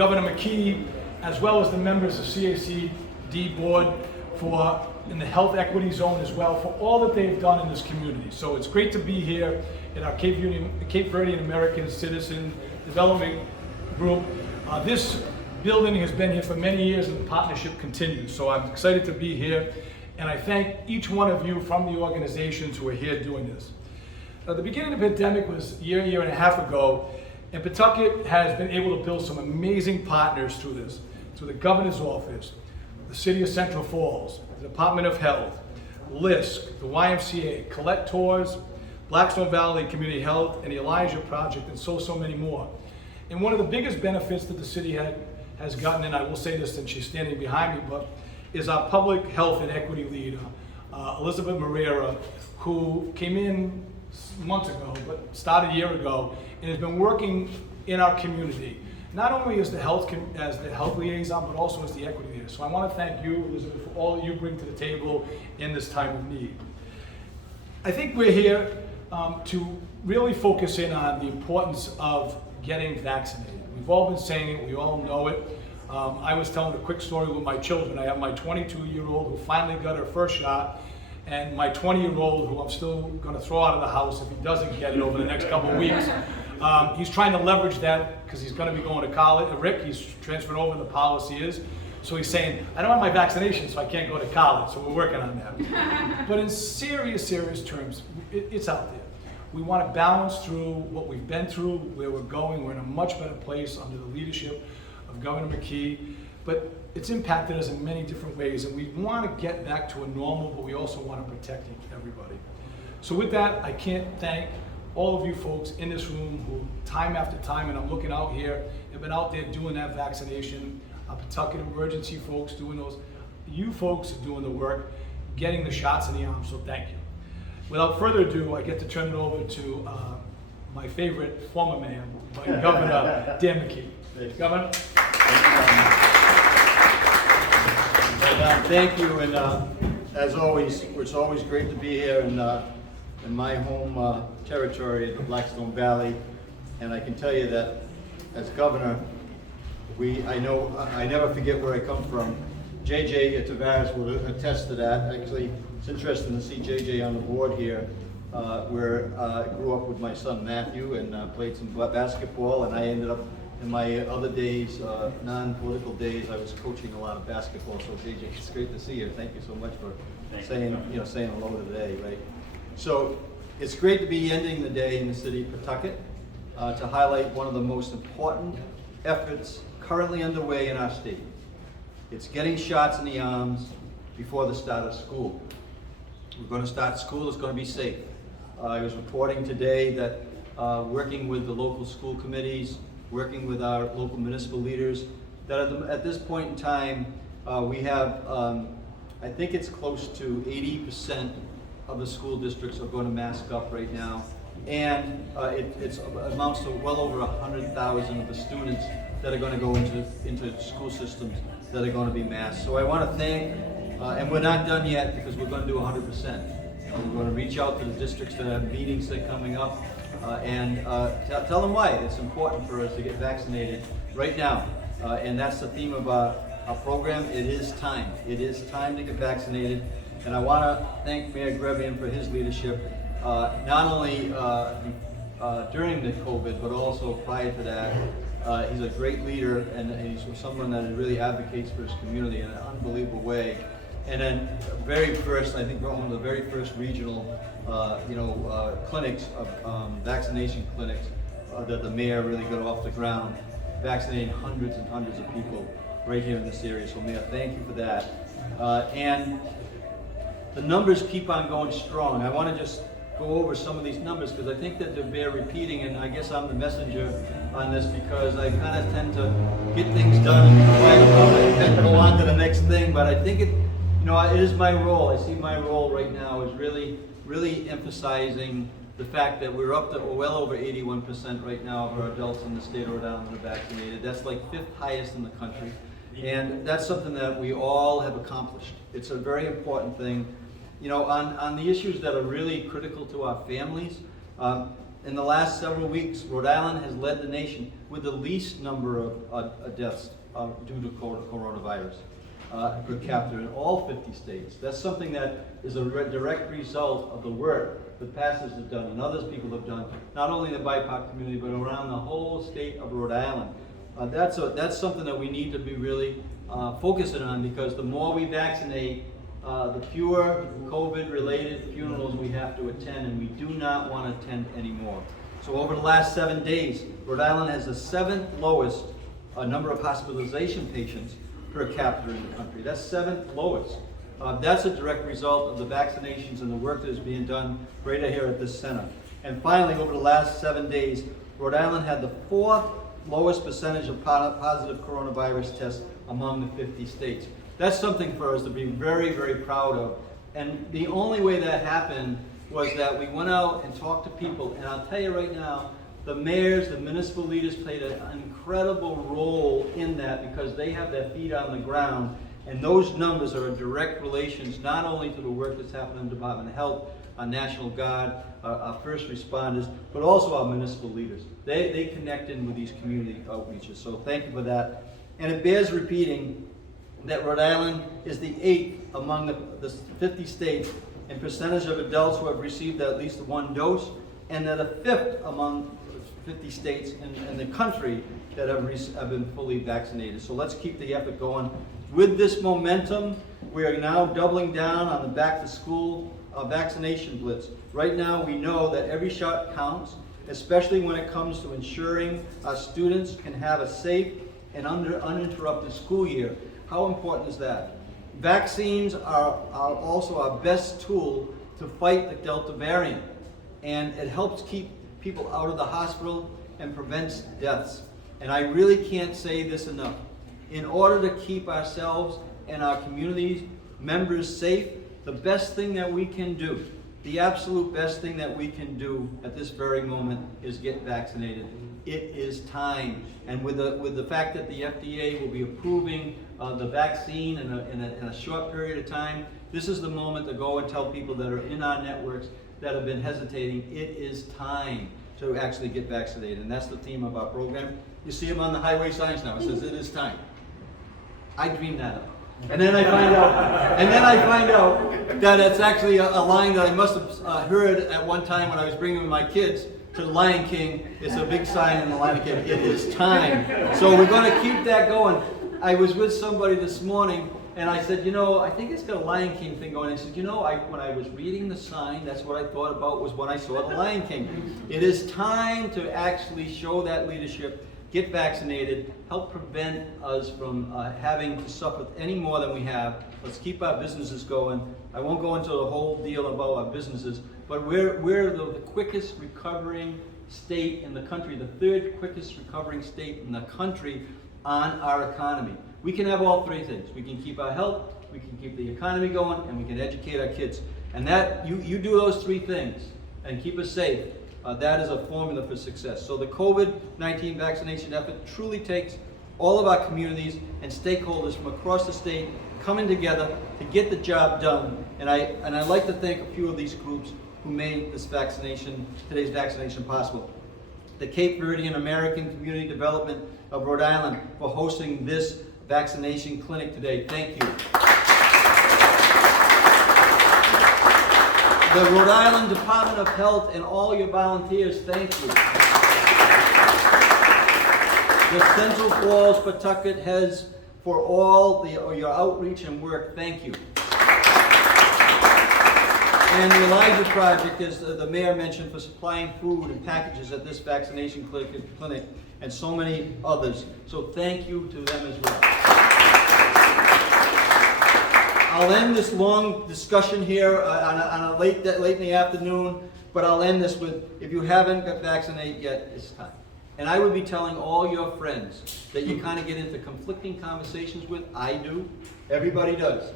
Governor Mckee, as well as the members of CACD board in the health equity zone as well, for all that they've done in this community. So it's great to be here in our Cape Verdean American Citizen Development Group. This building has been here for many years and the partnership continues. So I'm excited to be here, and I thank each one of you from the organizations who are here doing this. The beginning of the pandemic was a year and a half ago, and Pawtucket has been able to build some amazing partners through this, through the governor's office, the city of Central Falls, the Department of Health, LISC, the YMCA, Collect Tours, Blackstone Valley Community Health, and the Elijah Project, and so many more. And one of the biggest benefits that the city has gotten, and I will say this since she's standing behind me, but is our public health and equity leader, Elizabeth Moreira, who came in months ago, but started a year ago, and has been working in our community, not only as the health liaison, but also as the equity leader. So I want to thank you, Elizabeth, for all that you bring to the table in this time of need. I think we're here to really focus in on the importance of getting vaccinated. We've all been saying it, we all know it. I was telling a quick story with my children. I have my 22-year-old who finally got her first shot, and my 20-year-old who I'm still going to throw out of the house if he doesn't get it over the next couple of weeks. He's trying to leverage that because he's going to be going to college. Rick, he's transferring over, the policy is. So he's saying, I don't have my vaccination, so I can't go to college. So we're working on that. But in serious terms, it's out there. We want to balance through what we've been through, where we're going. We're in a much better place under the leadership of Governor Mckee. But it's impacted us in many different ways, and we want to get back to a normal, but we also want to protect everybody. So with that, I can't thank all of you folks in this room who time after time, and I'm looking out here, have been out there doing that vaccination, Pawtucket emergency folks doing those. You folks are doing the work, getting the shots in the arm, so thank you. Without further ado, I get to turn it over to my favorite former man, Governor Dan Mckee. Governor. Thank you, and as always, it's always great to be here in my home territory, the Blackstone Valley, and I can tell you that as governor, I never forget where I come from. JJ Cervaris will attest to that. Actually, it's interesting to see JJ on the board here, where I grew up with my son Matthew and played some basketball, and I ended up in my other days, non-political days, I was coaching a lot of basketball. So JJ, it's great to see you. Thank you so much for saying hello today, right? So it's great to be ending the day in the city of Pawtucket to highlight one of the most important efforts currently underway in our state. It's getting shots in the arms before the start of school. We're going to start school, it's going to be safe. I was reporting today that working with the local school committees, working with our local municipal leaders, that at this point in time, we have, I think it's close to 80% of the school districts are going to mask up right now. And it amounts to well over 100,000 of the students that are going to go into school systems that are going to be masked. So I want to thank, and we're not done yet because we're going to do 100%. We're going to reach out to the districts that have meetings that are coming up and tell them why it's important for us to get vaccinated right now. And that's the theme of our program. It is time. It is time to get vaccinated. And I want to thank Mayor Grevian for his leadership, not only during the COVID, but also prior to that. He's a great leader, and he's someone that really advocates for his community in an unbelievable way. And then very first, I think we're one of the very first regional, clinics, vaccination clinics that the mayor really got off the ground, vaccinating hundreds and hundreds of people right here in this area. So Mayor, thank you for that. And the numbers keep on going strong. I want to just go over some of these numbers because I think that they bear repeating, and I guess I'm the messenger on this because I kind of tend to get things done and go on to the next thing. But I think it is my role. I see my role right now is really emphasizing the fact that we're up to well over 81% right now of our adults in the state of Rhode Island are vaccinated. That's like 5th highest in the country. And that's something that we all have accomplished. It's a very important thing. On the issues that are really critical to our families, In the last several weeks, Rhode Island has led the nation with the least number of deaths due to coronavirus per capita in all 50 states. That's something that is a direct result of the work that pastors have done and others people have done, not only in the BIPOC community, but around the whole state of Rhode Island. That's something that we need to be really focusing on, because the more we vaccinate, the fewer COVID-related funerals we have to attend, and we do not want to attend anymore. So over the last 7 days, Rhode Island has the 7th lowest number of hospitalization patients per capita in the country. That's 7th lowest. That's a direct result of the vaccinations and the work that is being done right here at this center. And finally, over the last 7 days, Rhode Island had the 4th lowest percentage of positive coronavirus tests among the 50 states. That's something for us to be very, very proud of. And the only way that happened was that we went out and talked to people. And I'll tell you right now, the mayors, the municipal leaders played an incredible role in that, because they have their feet on the ground. And those numbers are in direct relations not only to the work that's happening in the Department of Health, our National Guard, our first responders, but also our municipal leaders. They connect in with these community outreaches. So thank you for that. And it bears repeating that Rhode Island is the 8th among the 50 states in percentage of adults who have received at least 1 dose, and they're the 5th among 50 states in the country that have been fully vaccinated. So let's keep the effort going. With this momentum, we are now doubling down on the back to school vaccination blitz. Right now, we know that every shot counts, especially when it comes to ensuring our students can have a safe and uninterrupted school year. How important is that? Vaccines are also our best tool to fight the Delta variant, and it helps keep people out of the hospital and prevents deaths. And I really can't say this enough. In order to keep ourselves and our community members safe, the best thing that we can do, the absolute best thing that we can do at this very moment, is get vaccinated. It is time. And with the fact that the FDA will be approving the vaccine in a short period of time, this is the moment to go and tell people that are in our networks that have been hesitating, it is time to actually get vaccinated. And that's the theme of our program. You see them on the highway signs now. It says, it is time. I dreamed that up. And then I find out that it's actually a line that I must have heard at one time when I was bringing my kids to the Lion King. It's a big sign in the Lion King, it is time. So we're going to keep that going. I was with somebody this morning, and I said, you know, I think it's got a Lion King thing going. And he said, you know, when I was reading the sign, that's what I thought about was when I saw the Lion King. It is time to actually show that leadership, get vaccinated, help prevent us from having to suffer any more than we have. Let's keep our businesses going. I won't go into the whole deal about our businesses, but we're the quickest recovering state in the country, the 3rd quickest recovering state in the country on our economy. We can have all 3 things. We can keep our health, we can keep the economy going, and we can educate our kids. And that you do those 3 things and keep us safe. That is a formula for success. So the COVID-19 vaccination effort truly takes all of our communities and stakeholders from across the state coming together to get the job done. And I'd like to thank a few of these groups who made this today's vaccination possible. The Cape Verdean American Community Development of Rhode Island for hosting this vaccination clinic today. Thank you. The Rhode Island Department of Health and all your volunteers, thank you. The Central Falls Pawtucket heads for all your outreach and work, thank you. And the Elijah Project, as the mayor mentioned, for supplying food and packages at this vaccination clinic, and so many others. So thank you to them as well. I'll end this long discussion here on a late in the afternoon, but I'll end this with, if you haven't got vaccinated yet, it's time. And I would be telling all your friends that you kind of get into conflicting conversations with. I do. Everybody does.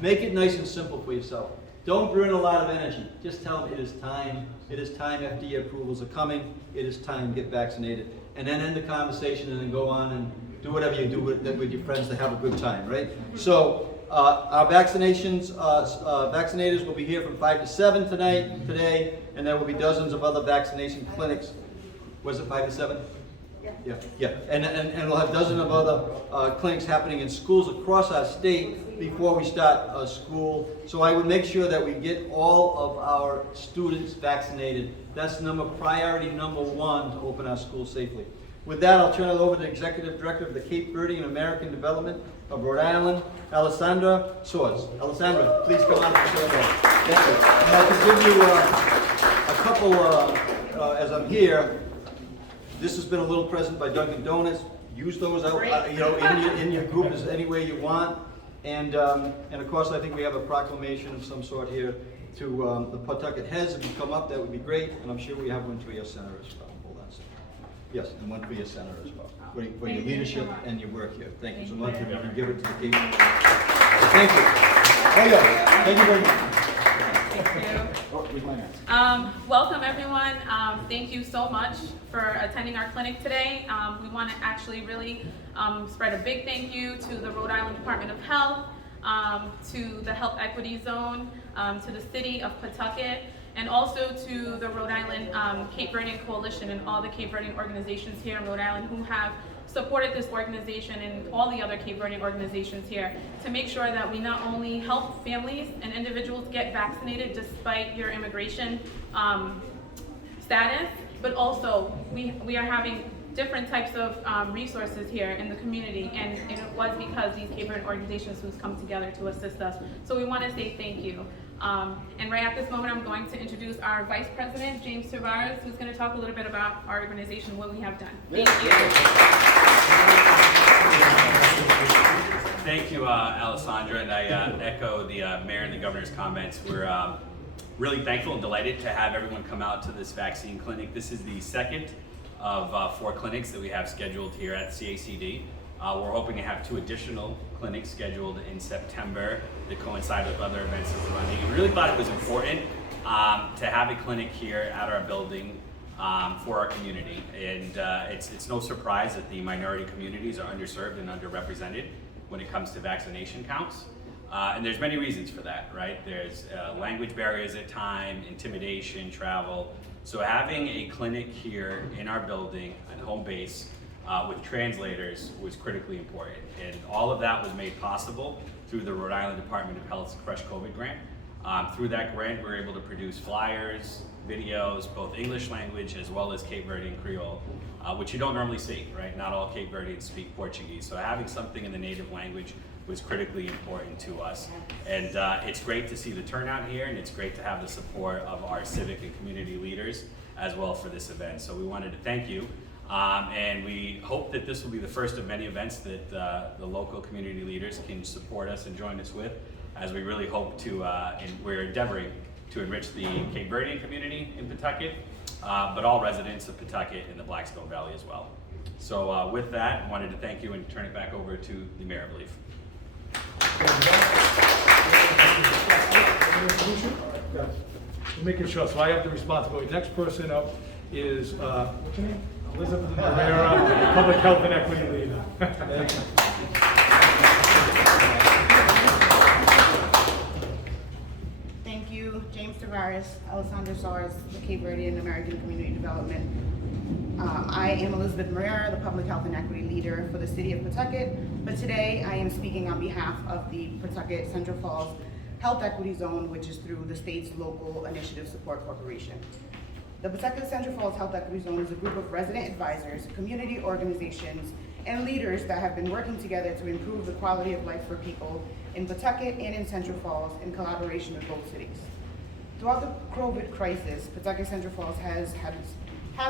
Make it nice and simple for yourself. Don't burn a lot of energy. Just tell them it is time. It is time. FDA approvals are coming. It is time. Get vaccinated. And then end the conversation and then go on and do whatever you do with your friends to have a good time, right? So our vaccinators will be here from 5 to 7 today, and there will be dozens of other vaccination clinics. Was it 5 to 7? Yeah. And we'll have dozens of other clinics happening in schools across our state before we start school. So I would make sure that we get all of our students vaccinated. That's priority number 1 to open our schools safely. With that, I'll turn it over to the Executive Director of the Cape Verde and American Development of Rhode Island, Alessandra Soares. Alessandra, please come on. Thank you. And I'll give you a couple, as I'm here. This has been a little present by Dunkin' Donuts. Use those out, in your group as any way you want. And of course, I think we have a proclamation of some sort here to the Pawtucket heads. If you come up, that would be great. And I'm sure we have one for your center as well. Hold on a second. Yes, and one for your center as well. For your leadership and your work here. Thank you so much. If you can give it to the Cape. Thank you. Oh yeah. Thank you very much. Welcome everyone. Thank you so much for attending our clinic today. We want to actually really spread a big thank you to the Rhode Island Department of Health, to the Health Equity Zone, to the City of Pawtucket, and also to the Rhode Island Cape Verdean Coalition and all the Cape Verdean organizations here in Rhode Island who have supported this organization and all the other Cape Verdean organizations here to make sure that we not only help families and individuals get vaccinated despite your immigration status, but also we are having different types of resources here in the community, and it was because these Cape Verdean organizations who's come together to assist us. So we want to say thank you. And right at this moment, I'm going to introduce our Vice President, James Cervaris, who's going to talk a little bit about our organization and what we have done. Thank you. Thank you, Alessandra, and I echo the Mayor and the Governor's comments. We're really thankful and delighted to have everyone come out to this vaccine clinic. This is the second of 4 clinics that we have scheduled here at CACD. We're hoping to have 2 additional clinics scheduled in September that coincide with other events that we're running. We really thought it was important to have a clinic here at our building for our community. And it's no surprise that the minority communities are underserved and underrepresented when it comes to vaccination counts. And there's many reasons for that, right? There's language barriers at times, intimidation, travel. So having a clinic here in our building at home base with translators was critically important. And all of that was made possible through the Rhode Island Department of Health's Fresh COVID grant. Through that grant, we were able to produce flyers, videos, both English language as well as Cape Verdean Creole, which you don't normally see, right? Not all Cape Verdeans speak Portuguese. So having something in the native language was critically important to us. And it's great to see the turnout here, and it's great to have the support of our civic and community leaders as well for this event. So we wanted to thank you. And we hope that this will be the first of many events that the local community leaders can support us and join us with, as we really hope to, and we're endeavoring to enrich the Cape Verdean community in Pawtucket, but all residents of Pawtucket and the Blackstone Valley as well. So with that, I wanted to thank you and turn it back over to the Mayor, I believe. Making sure, so I have the responsibility. Next person up is, what's your name? Elizabeth Herrera, Public Health and Equity Leader. Thank you. Thank you, James Cervaris, Alessandra Soares, the Cape Verdean American Community Development. I am Elizabeth Herrera, the Public Health and Equity Leader for the City of Pawtucket, but today I am speaking on behalf of the Pawtucket Central Falls Health Equity Zone, which is through the state's local initiative support corporation. The Pawtucket Central Falls Health Equity Zone is a group of resident advisors, community organizations, and leaders that have been working together to improve the quality of life for people in Pawtucket and in Central Falls in collaboration with both cities. Throughout the COVID crisis, Pawtucket Central Falls has had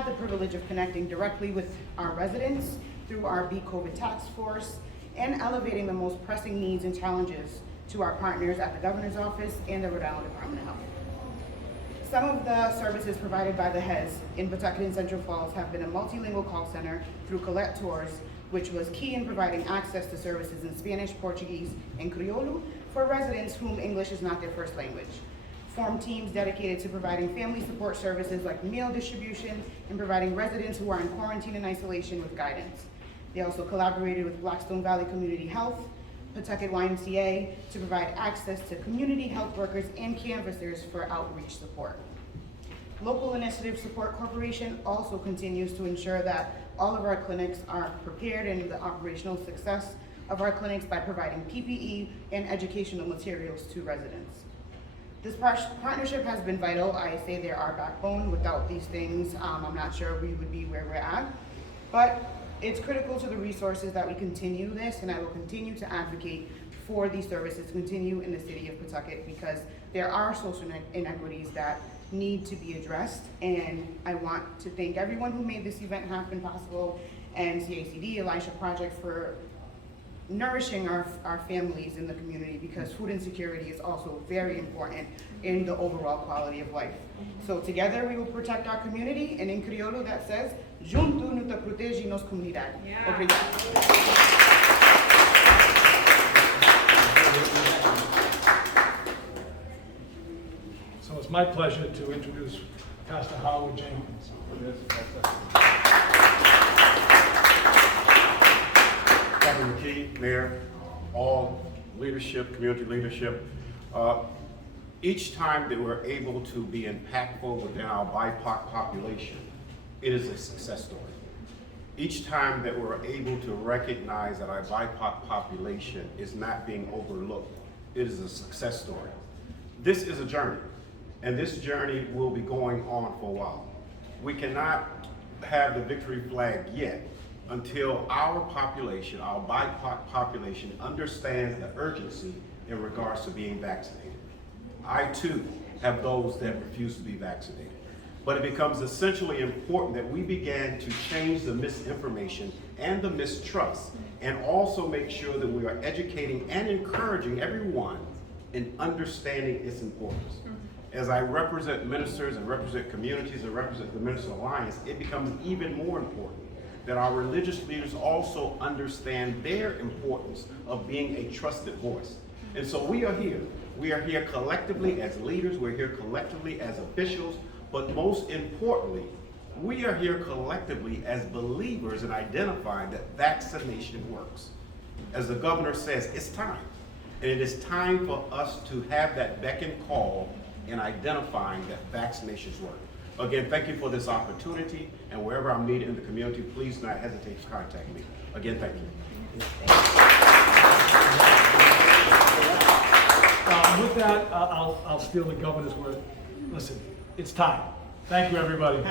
the privilege of connecting directly with our residents through our Beat COVID Task Force and elevating the most pressing needs and challenges to our partners at the Governor's Office and the Rhode Island Department of Health. Some of the services provided by the HES in Pawtucket and Central Falls have been a multilingual call center through Colette Tours, which was key in providing access to services in Spanish, Portuguese, and Criollo for residents whom English is not their first language. Formed teams dedicated to providing family support services like meal distribution and providing residents who are in quarantine and isolation with guidance. They also collaborated with Blackstone Valley Community Health, Pawtucket YMCA to provide access to community health workers and canvassers for outreach support. Local Initiative Support Corporation also continues to ensure that all of our clinics are prepared and the operational success of our clinics by providing PPE and educational materials to residents. This partnership has been vital. I say they're our backbone. Without these things, I'm not sure we would be where we're at. But it's critical to the resources that we continue this, and I will continue to advocate for these services to continue in the city of Pawtucket because there are social inequities that need to be addressed. And I want to thank everyone who made this event happen possible, and CACD, Elisha Project, for nourishing our families in the community, because food insecurity is also very important in the overall quality of life. So together we will protect our community, and in Criollo that says, Junto nos protege nos comunidad. So it's my pleasure to introduce Pastor Howard Jenkins. Dan Mckee, Mayor, all leadership, community leadership. Each time that we're able to be impactful within our BIPOC population, it is a success story. Each time that we're able to recognize that our BIPOC population is not being overlooked, it is a success story. This is a journey, and this journey will be going on for a while. We cannot have the victory flag yet until our population, our BIPOC population, understands the urgency in regards to being vaccinated. I too have those that refuse to be vaccinated. But it becomes essentially important that we begin to change the misinformation and the mistrust, and also make sure that we are educating and encouraging everyone in understanding its importance. As I represent ministers and represent communities and represent the Minister Alliance, it becomes even more important that our religious leaders also understand their importance of being a trusted voice. And so we are here. We are here collectively as leaders, we're here collectively as officials, but most importantly, we are here collectively as believers in identifying that vaccination works. As the governor says, it's time. And it is time for us to have that beck and call in identifying that vaccinations work. Again, thank you for this opportunity, and wherever I'm needed in the community, please do not hesitate to contact me. Again, thank you. With that, I'll steal the governor's word. Listen, it's time. Thank you, everybody.